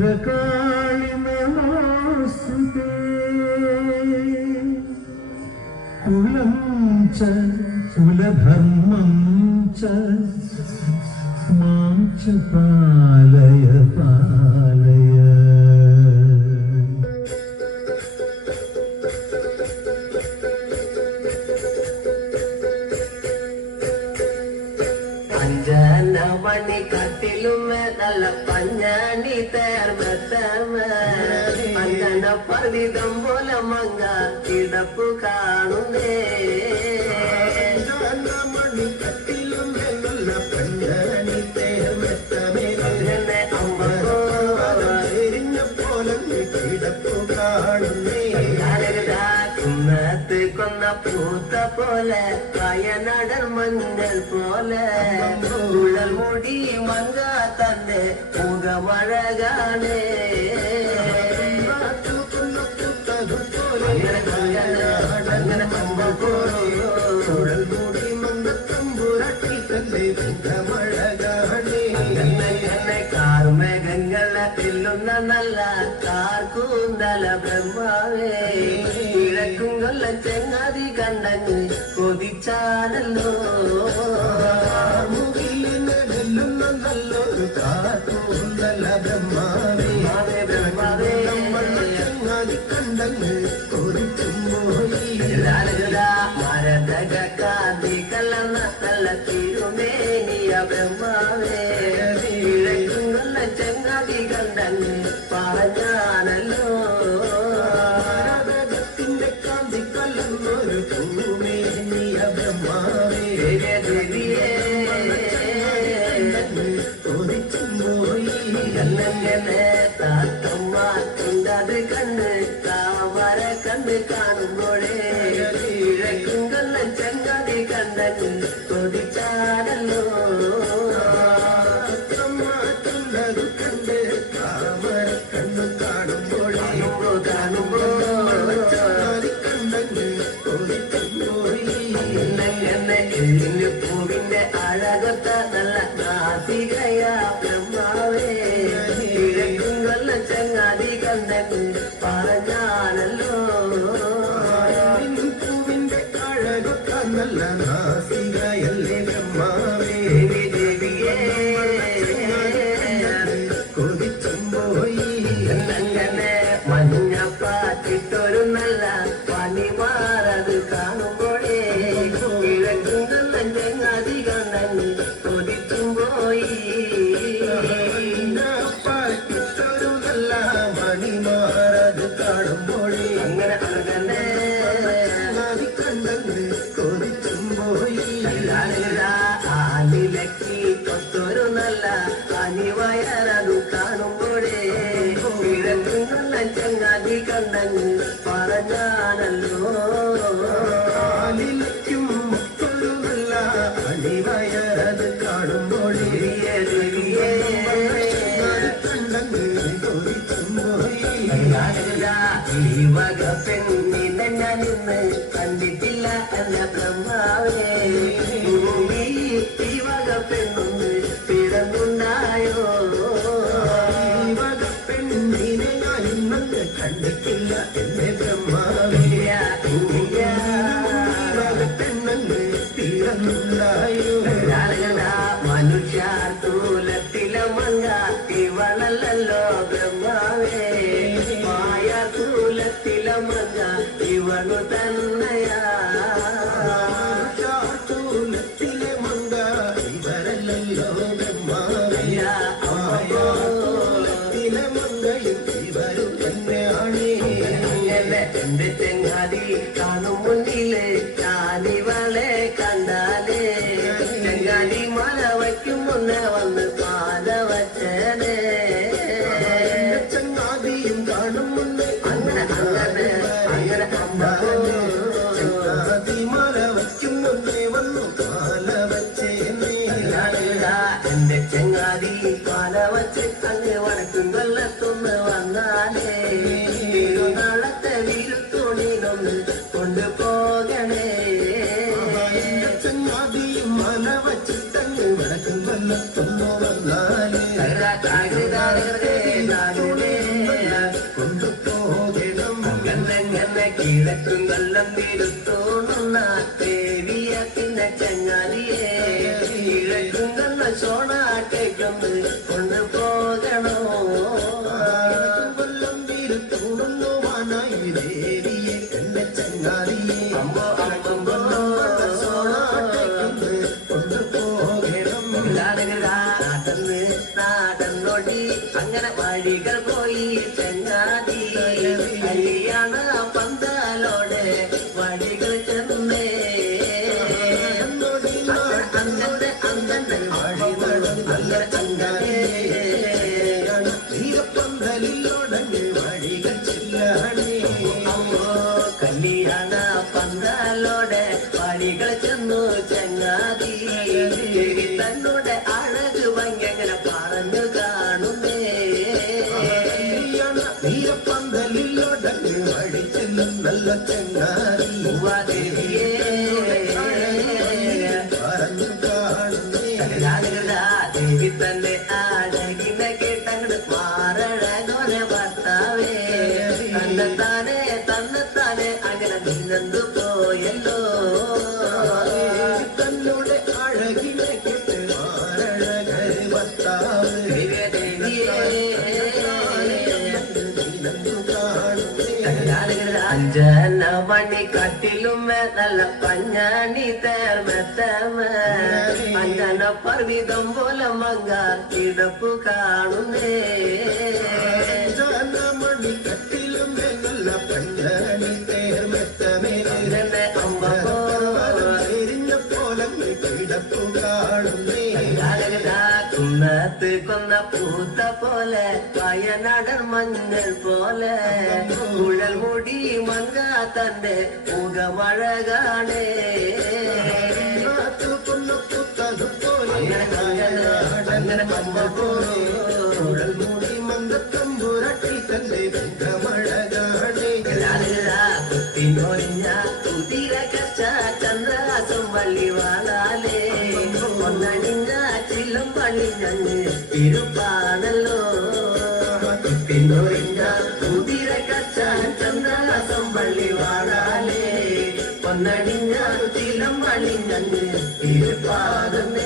काली नमोस्तुते कुलं च कुलधर्मं च मां च पालय पालय। अंजनमणि कटिलुमे नल पंजनी तर्म तर्म अंजन पर्विदम बोल मंगा किडपु काणुने। अंजनमणि कटिलुमे नल पंजनी तर्म तर्म अम्मको एरिഞ്ഞ പോലങ്ങ് കിടപ്പു കാണുന്നേ। കുന്നത്ത് കൊന്ന പൂത്ത പോലെ വയനാടൻ മഞ്ഞൾ പോലെ ഉള്ളൽ മുടി മങ്ക തന്നെ മുഖമഴകാണ് കാർമേഘങ്ങളെ പില്ലുന്ന നല്ല കാർക്കൂന്തല ബ്രഹ്മാവേ കിഴക്കും കൊല്ല ചെങ്ങാതി കണ്ടങ്ങ് കൊതിച്ചാണല്ലോ മുകിലിനെല്ലുന്ന നല്ലൊരു കാർക്കൂന്തല ബ്രഹ്മാവേ ബ്രഹ്മാവേ ചെങ്ങാതി കണ്ടങ്ങ് കൊതിച്ചും പോയി മരതക കാന്തി കലർന്ന നല്ല തിരുമേനിയ ബ്രഹ്മാവേ കിഴക്കും കൊല്ല ചെങ്ങാതി കണ്ടങ്ങ് പറഞ്ഞാണല്ലോ കാന്തി കലർന്നൊരു പൂമേനിയ ബ്രഹ്മാവേ കൊതിച്ചും പോയി കണ്ണങ്ങനെ താത്തമ്മാക്കുന്നത് കണ്ട് താമര കണ്ട് കാണുമ്പോഴേ കിഴക്കും കൊല്ല ചെങ്ങാതി കണ്ടങ്ങ് കൊതിച്ചാണല്ലോ മാറ്റുന്നത് കണ്ട് താമര കണ്ണു കാണുമ്പോഴേ കാണുമ്പോ കണ്ടങ്ങ് കൊതിച്ചും പോയി പൂവിന്റെ അഴകൊത്ത നല്ല നാസികയ ബ്രഹ്മാവേ കിഴക്കും കൊല്ല ചങ്ങാതി കണ്ടെന്ന് പറഞ്ഞാണല്ലോ പൂവിന്റെ അഴകൊത്ത നല്ല നാസികയല്ലേ ബ്രഹ്മാവേ ദേവിയേ കൊതിച്ചും പോയി അങ്ങനെ മഞ്ഞപ്പാറ്റിട്ടൊരു നല്ല പനിമാറത് കാണുമ്പോഴേ കിഴക്കും കൊല്ല ചങ്ങാതി കണ്ടെന്ന് കൊതിച്ചും പോയി പാട്ടിട്ടൊരു നല്ല മണിമാറത് കാണുമ്പോഴേ അങ്ങനെ അങ്ങനെ കണ്ടങ്ങ് കൊതിച്ചും പോയി ആലിലക്കി തൊട്ടൊരു നല്ല അനിവയറതു കാണുമ്പോഴേ കിഴക്കും നല്ല ചങ്ങാതി കണ്ടങ്ങ് പറഞ്ഞാണല്ലോ ആലിലയ്ക്കും ഒരു നല്ല അണിവയറത് കാണുമ്പോഴേ കണ്ടങ്ങ് കൊതിച്ചും പോയി ഈ വക പെണ്ണിനെ ഞാനിന്ന് കണ്ടിട്ടില്ല എന്ന ബ്രഹ്മാവേ ഈ വക പെണ്ണൊന്ന് പിറന്നുണ്ടായോ പെണ്ണിനെ ഞാൻ ഇന്നത്തെ കണ്ടിട്ടില്ല എന്നെ ബ്രഹ്മാവേ പെണ്ണങ്ങ് തീർന്നുണ്ടായോ മനുഷ്യർ തൂലത്തിലെ മങ്ങ ഇവളല്ലോ ബ്രഹ്മാവേ മായ തൂലത്തിലെ മങ്ങ ഇവളു തന്നെയാ ചൂലത്തിലെ മങ്ക ഇവരല്ലോ ബ്രഹ്മാവേ ത്തിലെ മങ്കയും ഇവരും തന്നെയാണ് എന്റെ ചെങ്ങാതി കാണും മുന്നില് ഞാനിവളെ കണ്ടാലേ ചെങ്ങാതി മല വയ്ക്കും മുന്നേ വന്ന് പാല വച്ചേ ചങ്ങാതിയും കാണും മുന്നേ അങ്ങനെ അങ്ങനെ അങ്ങനെ ചങ്ങാതി മല വയ്ക്കും മുന്നേ വന്നു പാല വച്ചേന്നേ എന്റെ ചെങ്ങാതി പാല വച്ച് അങ്ങ് വടക്കും കൊല്ലത്തൊന്ന് വന്നാലേ നാളത്തെ വീരുത്തോണിനൊന്ന് കൊണ്ടുപോകണേ ചങ്ങാതിയും മല വച്ചിട്ടങ്ങ് വടക്കും കൊല്ലത്തൊന്നു വന്നാലേ കിഴക്കും കൊല്ലം വിരുത്തോണുന്ന ദേവിയ പിന്നെ ചങ്ങാതിയെ കിഴക്കും കൊല്ല സോണാട്ടേക്കൊന്ന് കൊണ്ടുപോകണോ കൊല്ലം വീരത്തോണുവാനായി ദേവിയെ എന്റെ ചങ്ങാതിയെ അമ്പോ അമ്പോ സോണാട്ടേക്കൊന്ന് കൊണ്ടുപോകണം. നാടന്ന് നാടന്നോടി അങ്ങനെ വഴികൾ പോയി ചങ്ങാതി കല്യാണ പന്തലോടെ വഴികൾ ചെന്നേ അങ്ങനെ അങ്ങനെ അങ്ങനെ അങ്ങനെ വീരപ്പന്തലിലോടങ്ങ് വഴികൾ ചെല്ലാണേ. അമ്മോ കല്യാണ പന്തലോടെ വഴികൾ ചെന്നു ചങ്ങാതി തന്നോടെ അഴക് ഭംഗിങ്ങനെ പറഞ്ഞു കാണുന്നേ വീരപ്പന്തലിലോടങ്ങ് വഴി ചെല്ലും നല്ല ചങ്ങാതി ദേവിയേ പറഞ്ഞു കാണുന്നേ. ദേവി തന്റെ അഴകിനെ കേട്ടങ്ങട് മാറഴകോനെ ഭർത്താവേ തന്നെത്താനെ അങ്ങനെ നിന്നു പോയല്ലോ തന്നോട് അഴകിനെ കേട്ട് മാറഴകർ ഭർത്താവ് അഞ്ചന മണി കട്ടിലും നല്ല പഞ്ഞാണി തേർമെത്തമ അഞ്ചന പർവിതം പോലെ മങ്ങ കിടപ്പു കാണുന്നേ മണി കട്ടിലും നല്ല പഞ്ചാണി തേർമെത്തമേലെ അമ്പോ എരിഞ്ഞ പോലങ്ങ് കിടപ്പു കാണുന്നേ. കുന്നത്ത് കൊന്ന പൂത്ത പോലെ വയനാടൻ മഞ്ഞൾ പോലെ കുഴൽ മുടി മങ്ക തന്റെ മുഖമഴകാണേ അങ്ങനെ മൂടി മന്ദത്തമ്പുരട്ടി തന്റെ മുഖമഴകാണേ. കുത്തിനൊരിഞ്ഞ കുതിര കച്ച ചന്ദ്രാസം വള്ളി വാളാലേ ഒന്നണിഞ്ഞ ചില്ലും പണിഞ്ഞ് ഇരുപ്പാണല്ലോ കുത്തിനൊരിഞ്ഞ കുതിര കച്ച ചന്ദ്രാസം വള്ളി വാളാലേ ഒന്നണിഞ്ഞ ചില്ലും പണിഞ്ഞ് ഇരുപ്പാടുന്നേ